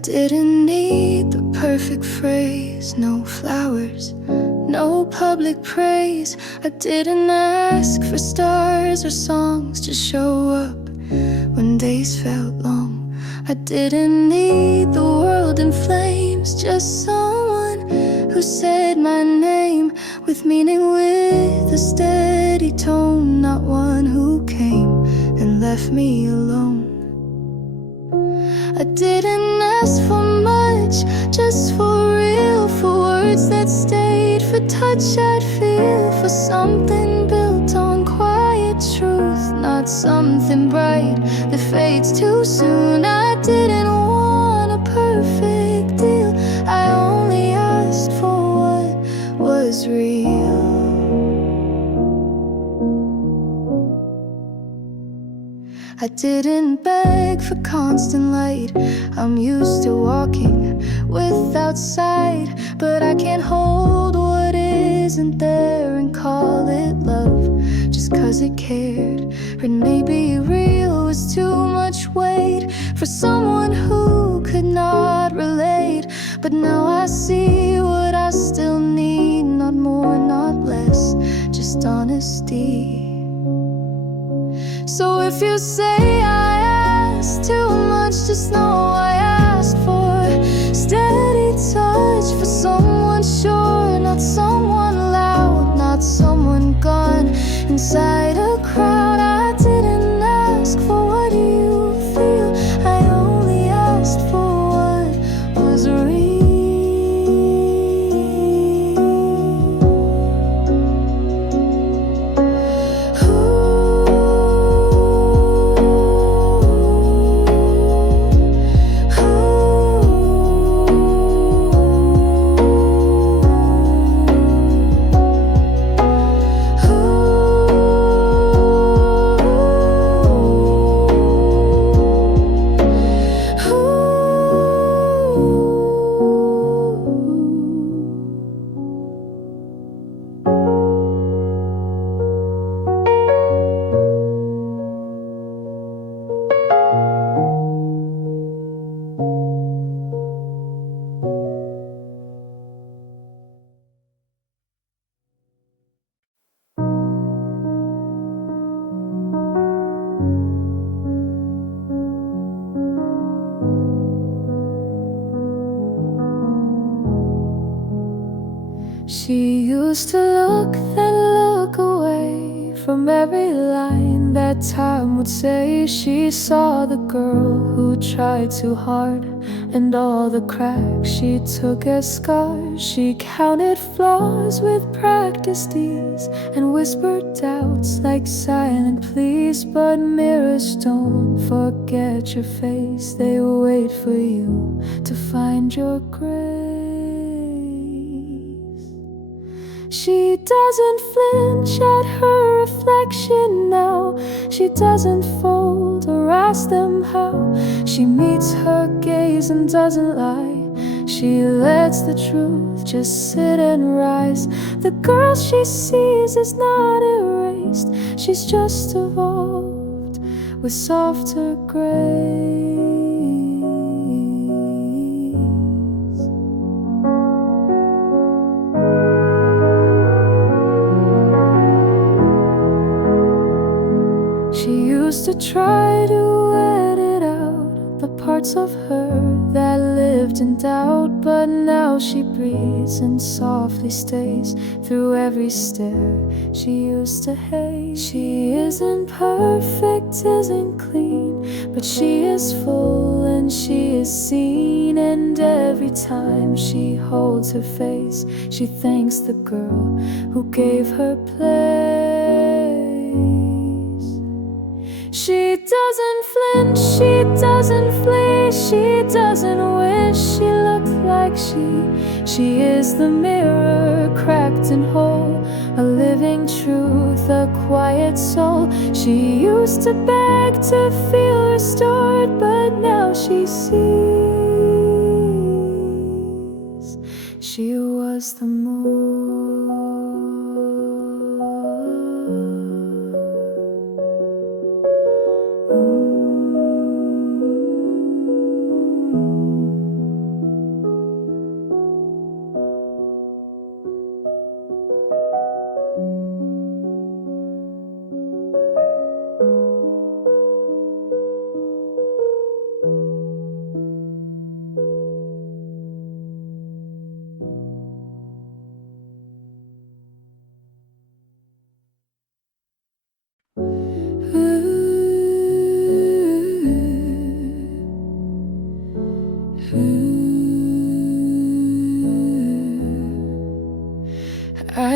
didn't need the perfect phrase, no flowers, no public praise. I didn't ask for stars or songs to show up when days felt long. I didn't need the world in flames, just someone who said my name with meaning, with a steady tone. Not one who came and left me alone. I didn't ask for much, just for real, for words that stayed, for touch I'd feel, for something built on quiet truth, not something bright that fades too soon. I didn't want a perfect deal, I only asked for what was real. I didn't beg for constant light, I'm used to walking without sight. But I can't hold what isn't there and call it love just 'cause it cared. Or maybe real was too much weight for someone who could not relate. But now I see what I still need, not more, not less, just honesty. So if you say I asked too much, just know I asked for steady touch, for someone sure, not someone loud, not someone gone inside a crowd. I didn't ask for what you feel, I only asked for what was real. She used to look, then look away from every line that time would say. She saw the girl who tried too hard and all the cracks she took as scars. She counted flaws with practiced ease and whispered doubts like silent pleas. But mirrors don't forget your face, they wait for you to find your grace. She doesn't flinch at her reflection now, she doesn't fold or ask them how. She meets her gaze and doesn't lie, she lets the truth just sit and rise. The girl she sees is not erased, she's just evolved with softer grace. She used to try to edit out the parts of her that lived in doubt. But now she breathes and softly stays through every stare she used to hate. She isn't perfect, isn't clean, but she is full and she is seen. And every time she holds her face, she thanks the girl who gave her place. She doesn't flinch, she doesn't flee, she doesn't wish she looked like she is the mirror, cracked and whole, a living truth, a quiet soul. She used to beg to feel restored, but now she sees she was the moon.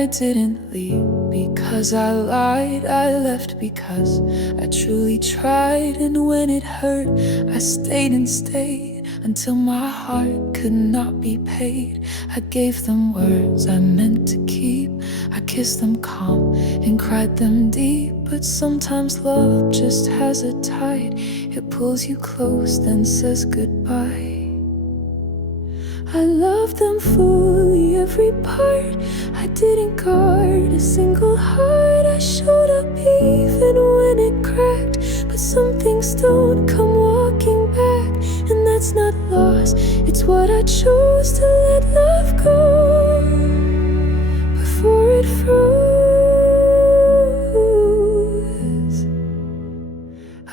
I didn't leave because I lied, I left because I truly tried. And when it hurt, I stayed and stayed until my heart could not be paid. I gave them words I meant to keep, I kissed them calm and cried them deep. But sometimes love just has a tide, it pulls you close then says goodbye. I loved them fully, every part. I didn't guard a single heart. I showed up even when it cracked. But some things don't come walking back, and that's not loss, it's what I chose to let love go before it froze.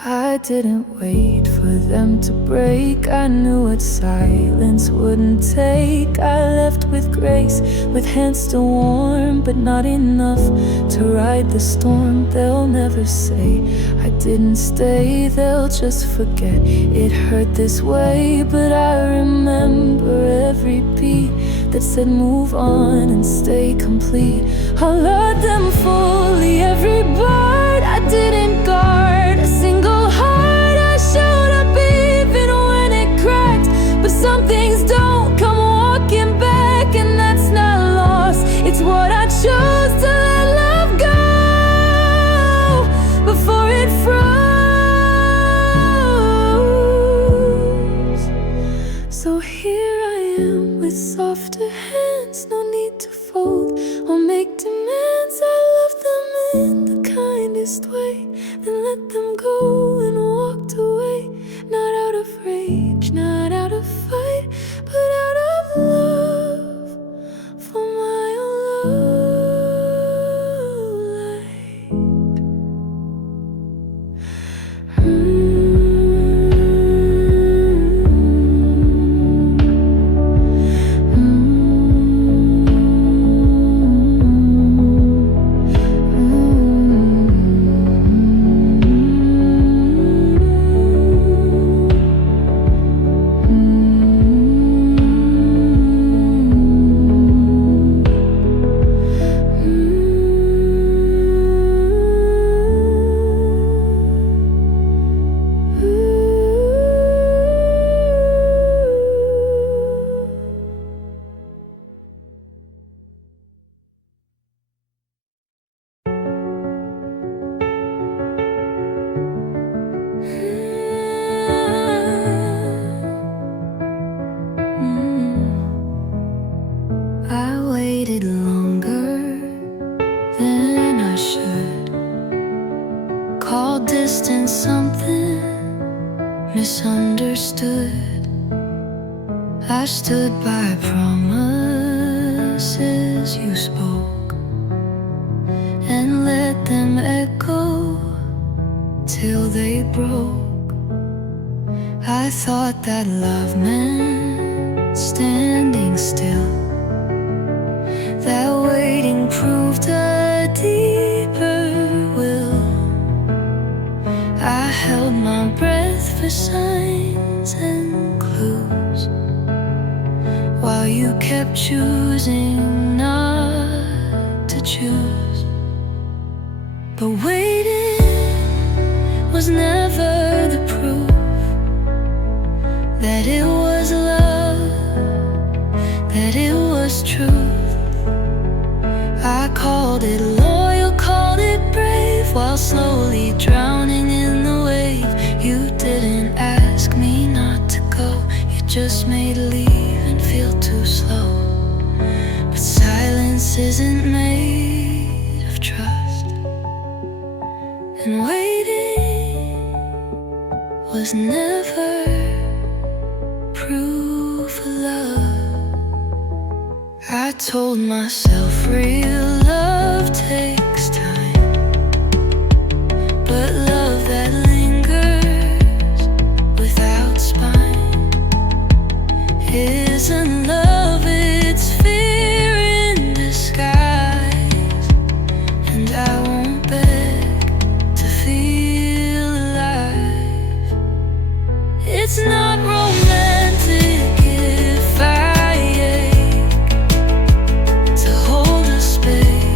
I didn't wait for them to break, I knew what silence wouldn't take. I left with grace, with hands still warm, but not enough to ride the storm. They'll never say I didn't stay, they'll just forget it hurt this way. But I remember every beat that said move on and stay complete. I loved them fully, every part. I didn't guard a single heart. I showed up even when it cracked. But some things don't come walking back, and that's not lost, it's what I chose to let love go before it froze. So here I am with softer hands, no need to fold or make demands. I love them in the kindest way, then let them go and walked away. Not out of rage, not out of fight, but out of love for my own light. I waited longer than I should, called distance something misunderstood. I stood by promises you spoke and let them echo till they broke. I thought that love meant standing still, that waiting proved a deeper will. I held my breath for signs and clues, while you kept choosing not to choose. But waiting was never the proof that it was love, that it was truth. I called it loyal, called it brave, while slowly drowning in the wave. You didn't ask me not to go, you just made leaving feel too slow. But silence isn't made of trust, and waiting was never proof of love. I told myself real love takes time, but love that lingers without spine isn't love, it's fear in disguise. And I won't beg to feel alive. It's not romantic if I ache to hold a space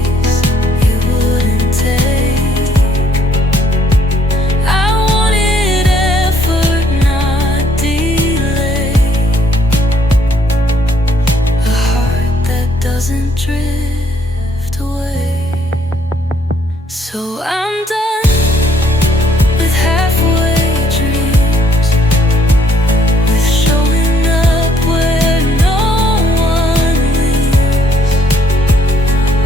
doesn't drift away. So I'm done with halfway dreams, with showing up where no one leaves.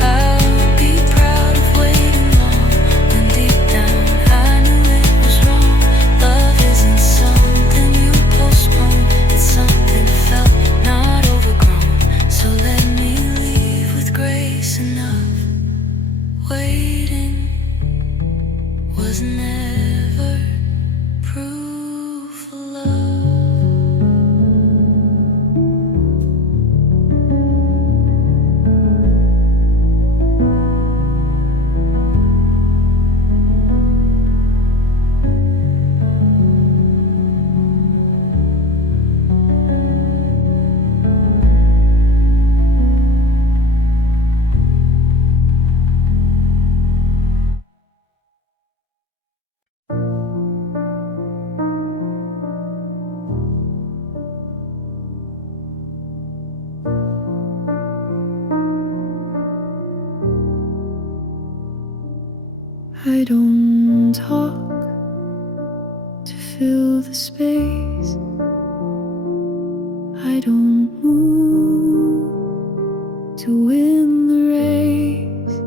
I'll be proud of waiting long, when deep down I knew it was wrong. Love isn't something you postpone, it's something felt, not overgrown. So let me leave with grace enough. Waiting was never proof of love. I don't talk to fill the space. I don't move to win the race.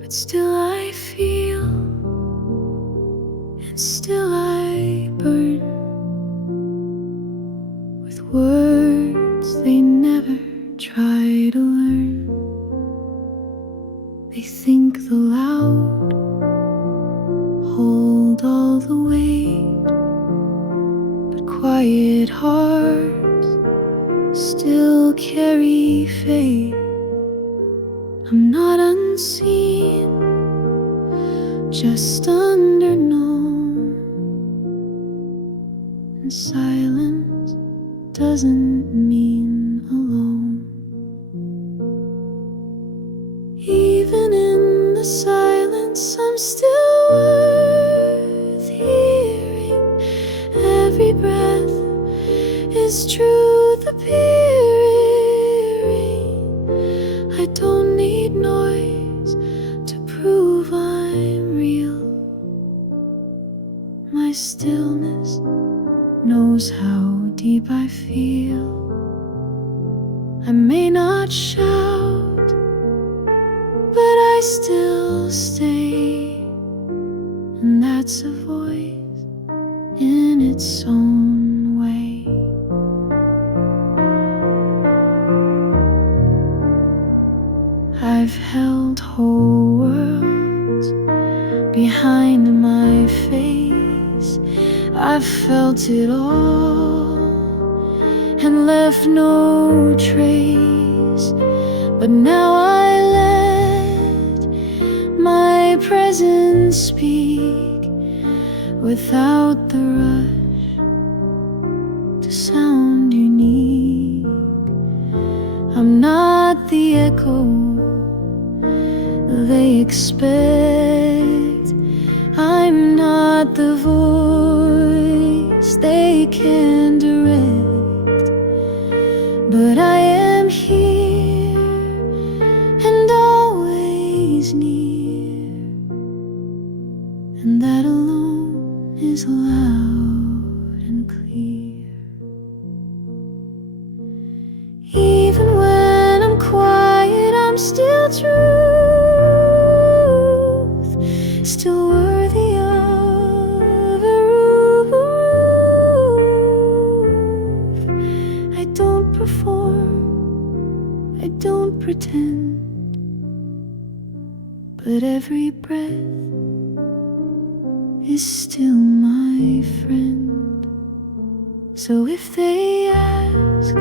But still I feel, and still I burn with words they never try to learn. They think the loud hold all the weight, but quiet hearts still carry fate. I'm not unseen, just underknown, and silence doesn't mean alone. Even in the silence, I'm still worth hearing. Every breath is truth appearing. I don't need noise to prove I'm real. My stillness knows how deep I feel. I may not shout, but I still stay, and that's a voice in its own way. I've held whole worlds behind my face. I've felt it all and left no trace. But now I let my presence speak, without the rush to sound unique. I'm not the echo they expect. I'm not the voice they can direct. But I am here and always near, and that alone is loud and clear. Even when I'm quiet, I'm still truth, still worthy of a roof. I don't perform, I don't pretend, but every breath is still my friend. So if they ask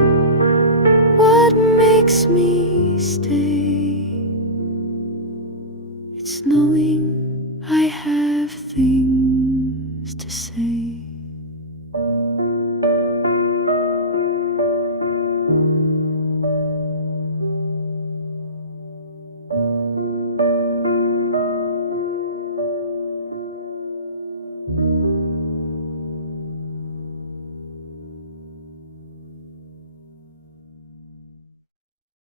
what makes me stay,